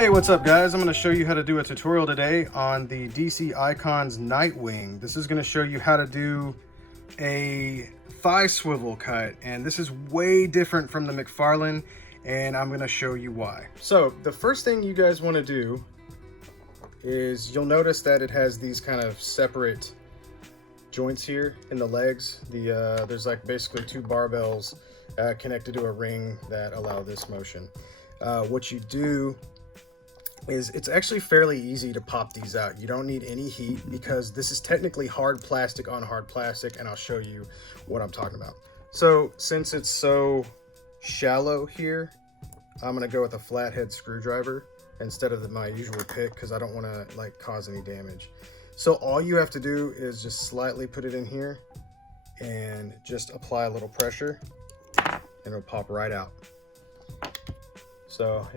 Hey, what's up guys? I'm going to show you how to do a tutorial today on the DC Icons Nightwing. This is going to show you how to do a thigh swivel cut, and this is way different from the McFarlane, and I'm going to show you why. So the first thing you guys want to do is you'll notice that it has these kind of separate joints here in the legs. There's like basically two barbells connected to a ring that allow this motion. What you do is it's actually fairly easy to pop these out. You don't need any heat because this is technically hard plastic on hard plastic, and I'll show you what I'm talking about. So since it's so shallow here, I'm gonna go with a flathead screwdriver instead of my usual pick because I don't want to like cause any damage. So all you have to do is just slightly put it in here and just apply a little pressure and it'll pop right out. So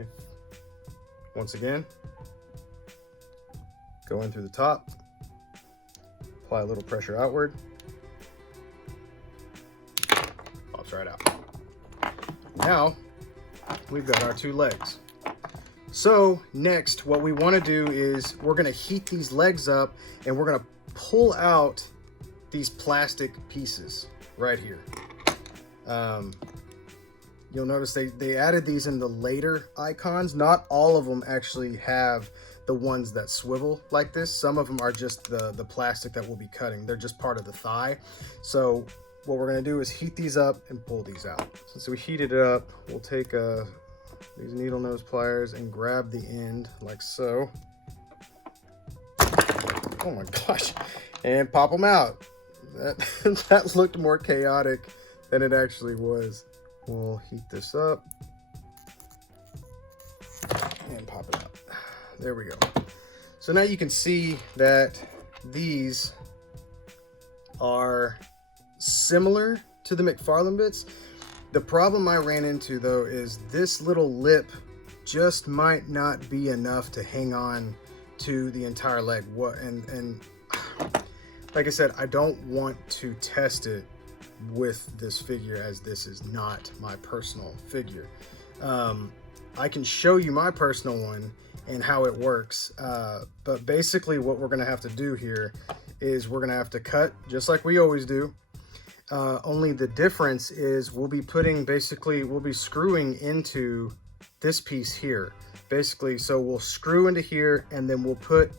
once again, go in through the top, apply a little pressure outward, pops right out. Now we've got our two legs. So next, what we want to do is we're going to heat these legs up and we're going to pull out these plastic pieces right here. You'll notice they added these in the later icons. Not all of them actually have the ones that swivel like this. Some of them are just the plastic that we'll be cutting. They're just part of the thigh. So what we're going to do is heat these up and pull these out. Since we heated it up, we'll take these needle nose pliers and grab the end like so. Oh my gosh. And pop them out. That looked more chaotic than it actually was. We'll heat this up and pop it out. There we go. So now you can see that these are similar to the McFarlane bits. The problem I ran into though is this little lip just might not be enough to hang on to the entire leg. And like I said, I don't want to test it with this figure as this is not my personal figure. I can show you my personal one and how it works, but basically what we're gonna have to do here is we're gonna have to cut just like we always do. Only the difference is we'll be screwing into this piece here basically. So we'll screw into here and then we'll put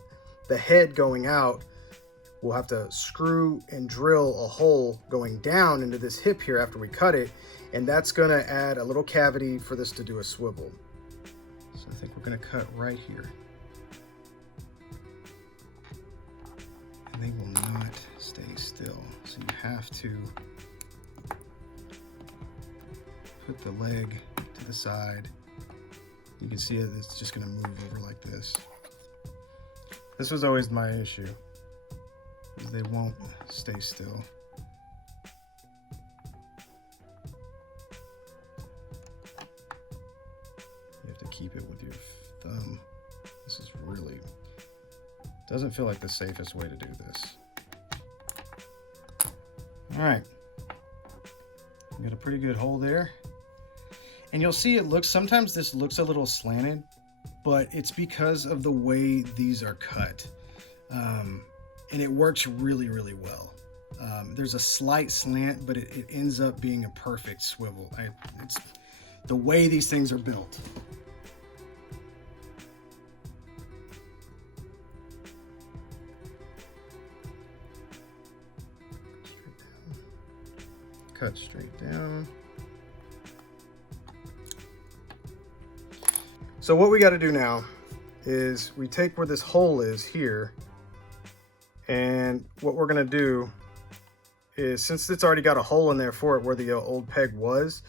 the head going out. We'll have to screw and drill a hole going down into this hip here after we cut it, and that's gonna add a little cavity for this to do a swivel. So I think we're gonna cut right here. And they will not stay still, so you have to put the leg to the side. You can see it's just gonna move over like this. This was always my issue. They won't stay still. You have to keep it with your thumb. This is really, doesn't feel like the safest way to do this. All right, got a pretty good hole there. And you'll see sometimes this looks a little slanted, but it's because of the way these are cut. And it works really, really well. There's a slight slant, but it ends up being a perfect swivel. It's the way these things are built. Cut straight down. So what we got to do now is we take where this hole is here, and what we're going to do is, since it's already got a hole in there for it where the old peg was,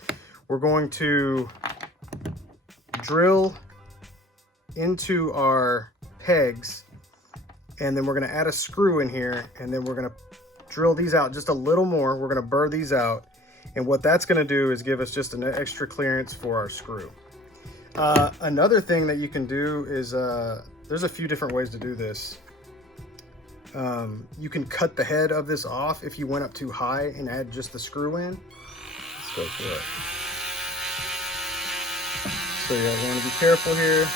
we're going to drill into our pegs, and then we're going to add a screw in here, and then we're going to drill these out just a little more. We're going to burr these out, and what that's going to do is give us just an extra clearance for our screw. Another thing that you can do is there's a few different ways to do this. You can cut the head of this off if you went up too high and add just the screw in. Let's go for it. So yeah, we want to be careful here.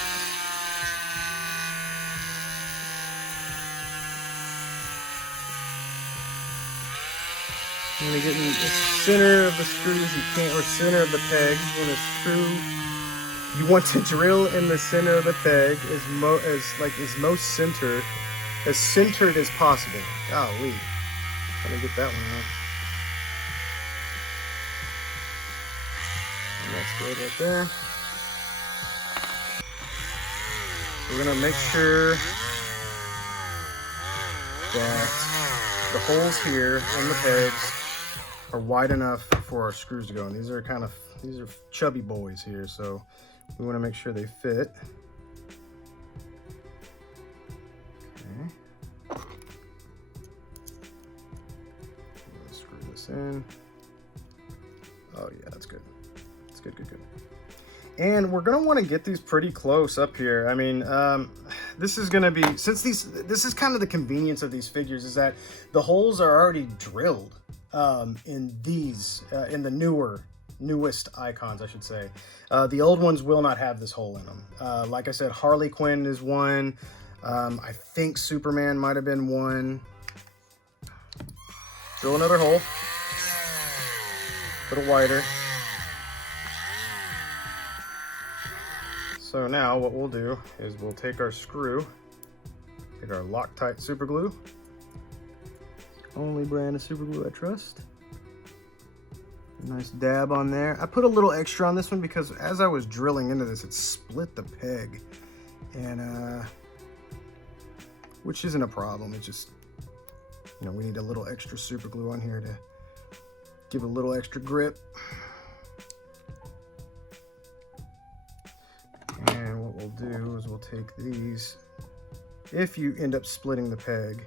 I'm gonna get in the center of the screws. You can't, or center of the peg. You want to screw. You want to drill in the center of the peg as most centered as possible. Golly, let me get that one out. And that's good right there. We're gonna make sure that the holes here in the pegs are wide enough for our screws to go in. These are chubby boys here, so we want to make sure they fit. Okay. Screw this in. Oh yeah, that's good. That's good, good, good. And we're gonna want to get these pretty close up here. I mean, this is gonna be, since this is kind of the convenience of these figures, is that the holes are already drilled in the newest icons, I should say. The old ones will not have this hole in them. Like I said, Harley Quinn is one. I think Superman might have been one. Drill another hole. A little wider. So now what we'll do is we'll take our screw, take our Loctite super glue. Only brand of super glue I trust. Nice dab on there. I put a little extra on this one because as I was drilling into this, it split the peg, and which isn't a problem. It just, you know, we need a little extra super glue on here to give a little extra grip. And what we'll do is we'll take these. If you end up splitting the peg,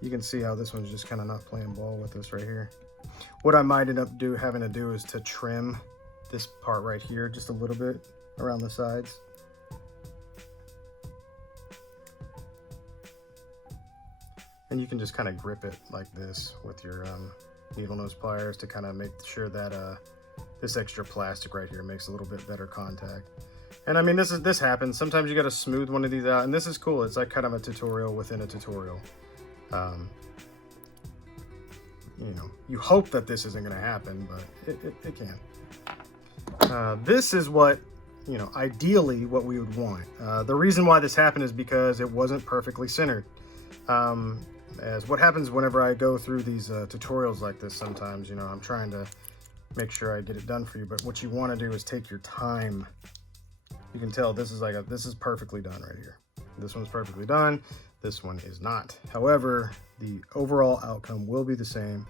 you can see how this one's just kind of not playing ball with us right here. What I might end up having to do is to trim this part right here just a little bit around the sides. And you can just kind of grip it like this with your needle nose pliers to kind of make sure that this extra plastic right here makes a little bit better contact. And I mean, this happens. Sometimes you got to smooth one of these out, and this is cool. It's like kind of a tutorial within a tutorial. You know, you hope that this isn't going to happen, but it can. This is what, you know, ideally what we would want. The reason why this happened is because it wasn't perfectly centered. As what happens whenever I go through these tutorials like this, sometimes, you know, I'm trying to make sure I get it done for you, but what you want to do is take your time. You can tell this is this is perfectly done right here. This one's perfectly done. This one is not. However, the overall outcome will be the same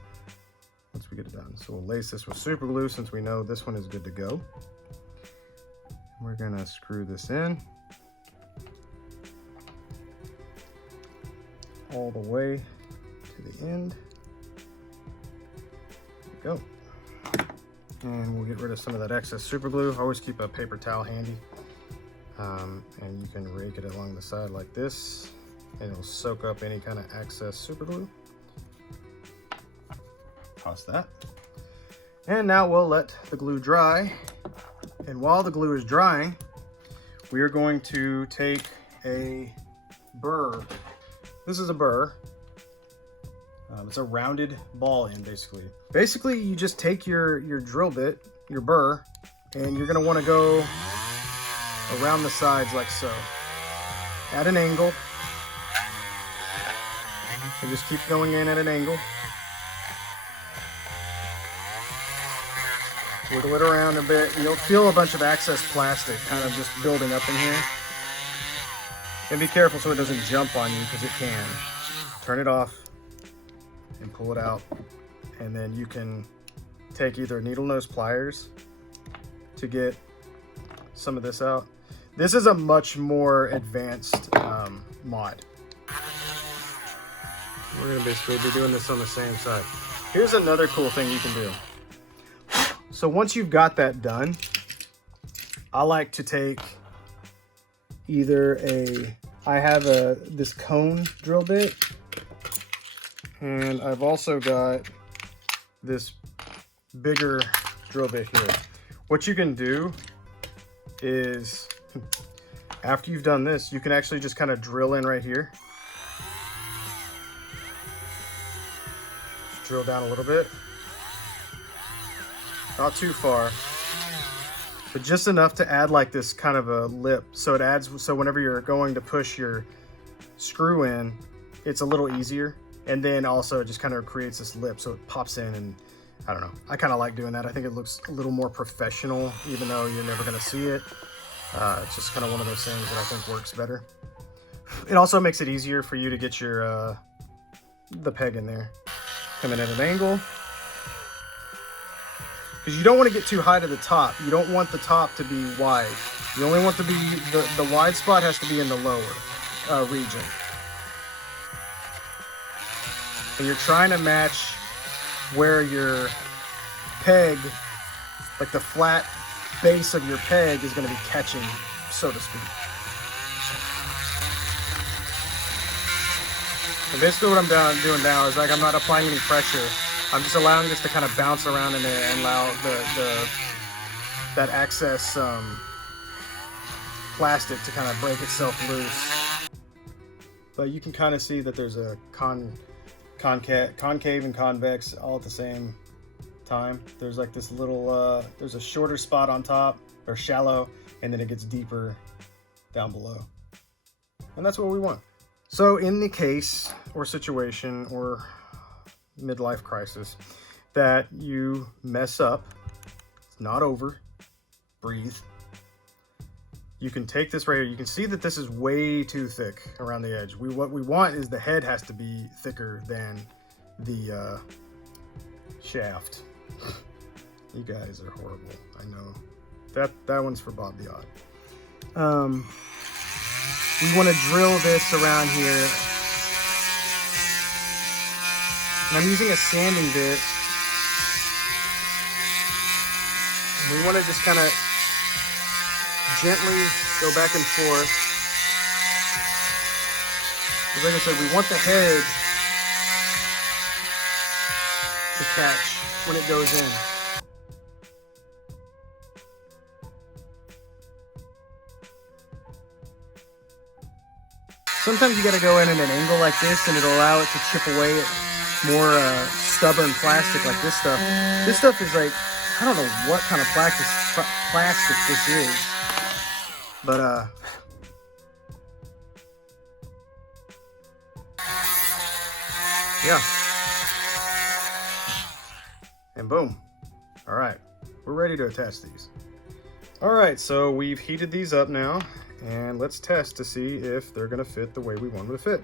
once we get it done. So we'll lace this with super glue since we know this one is good to go. We're gonna screw this in all the way to the end. There we go. And we'll get rid of some of that excess super glue. Always keep a paper towel handy. And you can rake it along the side like this, and it'll soak up any kind of excess super glue. Toss that. And now we'll let the glue dry. And while the glue is drying, we are going to take a burr. This is a burr. It's a rounded ball end, basically. Basically, you just take your drill bit, your burr, and you're gonna wanna go around the sides like so, at an angle. And just keep going in at an angle. Wiggle it around a bit, and you'll feel a bunch of excess plastic kind of just building up in here. And be careful so it doesn't jump on you, because it can. Turn it off and pull it out. And then you can take either needle nose pliers to get some of this out. This is a much more advanced mod. We're gonna basically be doing this on the same side. Here's another cool thing you can do. So once you've got that done, I like to take either I have this cone drill bit, and I've also got this bigger drill bit here. What you can do is, after you've done this, you can actually just kind of drill in right here. drill down a little bit. Not too far, but just enough to add like this kind of a lip. So it adds, so whenever you're going to push your screw in, it's a little easier. And then also it just kind of creates this lip so it pops in, and I don't know. I kind of like doing that. I think it looks a little more professional, even though you're never gonna see it. It's just kind of one of those things that I think works better. It also makes it easier for you to get your the peg in there. Coming at an angle. Because you don't want to get too high to the top. You don't want the top to be wide. You only want to be, the wide spot has to be in the lower region. And you're trying to match where your peg, like the flat base of your peg is going to be catching, so to speak. And basically what I'm doing now is like I'm not applying any pressure. I'm just allowing this to kind of bounce around in there and allow that excess plastic to kind of break itself loose. But you can kind of see that there's a concave and convex all at the same time. There's like this little, there's a shorter spot on top, or shallow, and then it gets deeper down below. And that's what we want. So in the case or situation or midlife crisis that you mess up, it's not over, breathe. You can take this right here. You can see that this is way too thick around the edge. What we want is the head has to be thicker than the shaft. You guys are horrible, I know. That one's for Bob the Odd. We want to drill this around here. And I'm using a sanding bit. And we want to just kind of gently go back and forth. Because like I said, we want the head to catch when it goes in. Sometimes you got to go in at an angle like this, and it'll allow it to chip away at more stubborn plastic like this stuff. This stuff is like, I don't know what kind of plastic this is, but yeah. And boom. All right, we're ready to attach these. All right, so we've heated these up now, and let's test to see if they're gonna fit the way we want them to fit.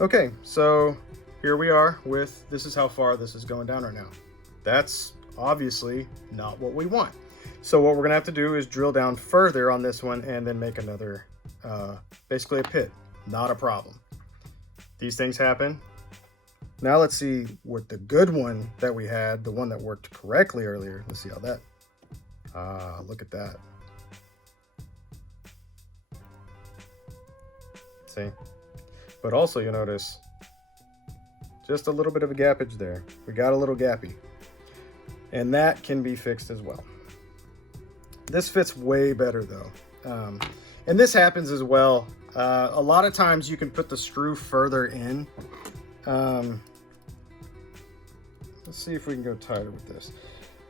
Okay, so here we are with, this is how far this is going down right now. That's obviously not what we want. So what we're gonna have to do is drill down further on this one and then make another, basically a pit. Not a problem. These things happen. Now let's see what the good one that we had, the one that worked correctly earlier. Let's see how that, look at that. See? But also you'll notice just a little bit of a gappage there. We got a little gappy. And that can be fixed as well. This fits way better though. And this happens as well. A lot of times you can put the screw further in. Let's see if we can go tighter with this.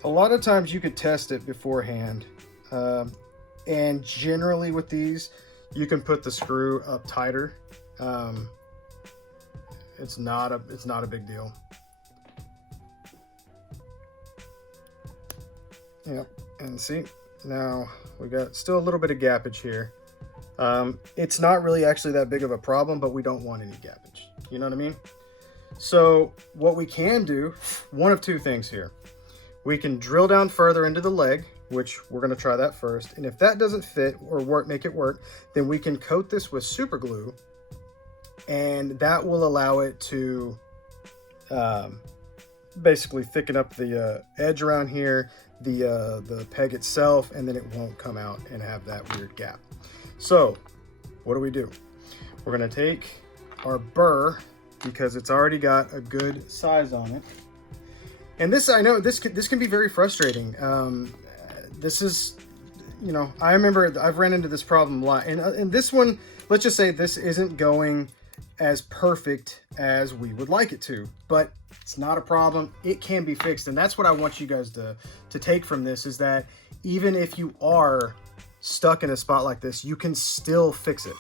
A lot of times you could test it beforehand. And generally with these, you can put the screw up tighter. It's not a big deal. Yep, and see, now we got still a little bit of gappage here. It's not really actually that big of a problem, but we don't want any gappage. You know what I mean? So what we can do, one of two things here. We can drill down further into the leg, which we're going to try that first. And if that doesn't fit or make it work, then we can coat this with super glue, and that will allow it to basically thicken up the edge around here, the peg itself, and then it won't come out and have that weird gap. So what do? We're going to take our burr, because it's already got a good size on it. And this, I know this can be very frustrating. This is, you know, I remember I've ran into this problem a lot. And this one, let's just say this isn't going as perfect as we would like it to, but it's not a problem. It can be fixed, and that's what I want you guys to take from this, is that even if you are stuck in a spot like this, you can still fix it.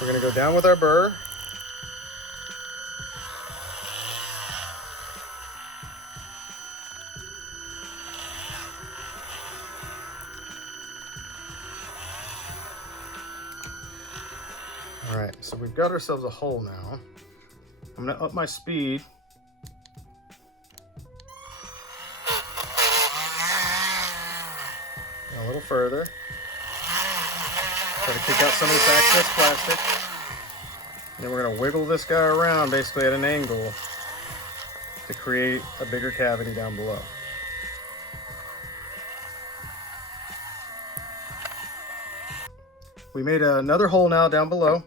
We're gonna go down with our burr. All right, so we've got ourselves a hole now. I'm gonna up my speed. A little further. Try to kick out some of this excess plastic. And then we're gonna wiggle this guy around basically at an angle to create a bigger cavity down below. We made another hole now down below.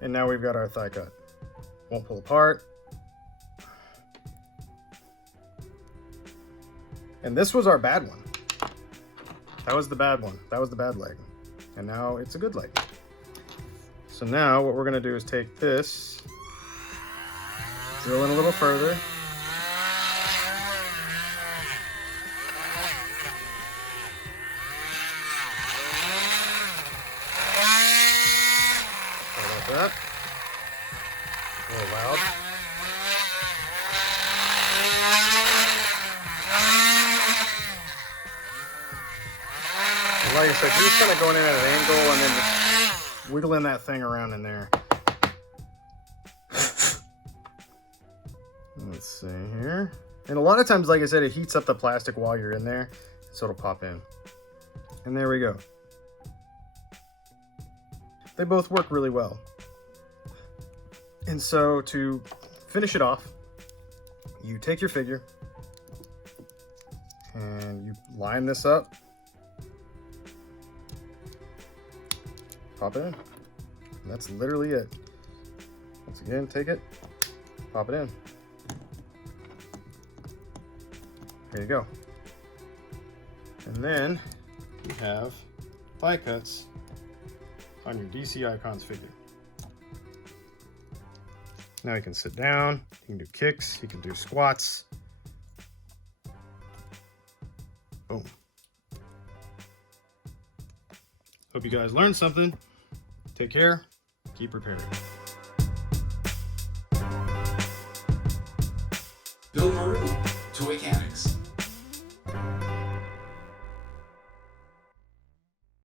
And now we've got our thigh cut. Won't pull apart. And this was our bad one. That was the bad one. That was the bad leg. And now it's a good leg. So now what we're gonna do is take this, drill in a little further. Sorry about that. A little loud. And like I said, you're just kind of going in at an angle and then just wiggling that thing around in there. Let's see here. And a lot of times, like I said, it heats up the plastic while you're in there, so it'll pop in. And there we go. They both work really well. And so to finish it off, you take your figure and you line this up, pop it in. And that's literally it. Once again, take it, pop it in. There you go. And then you have thigh cuts on your DC Icons figure. Now you can sit down, you can do kicks, you can do squats. Boom. Hope you guys learned something. Take care, keep repairing. Bill Murray, Toychanic.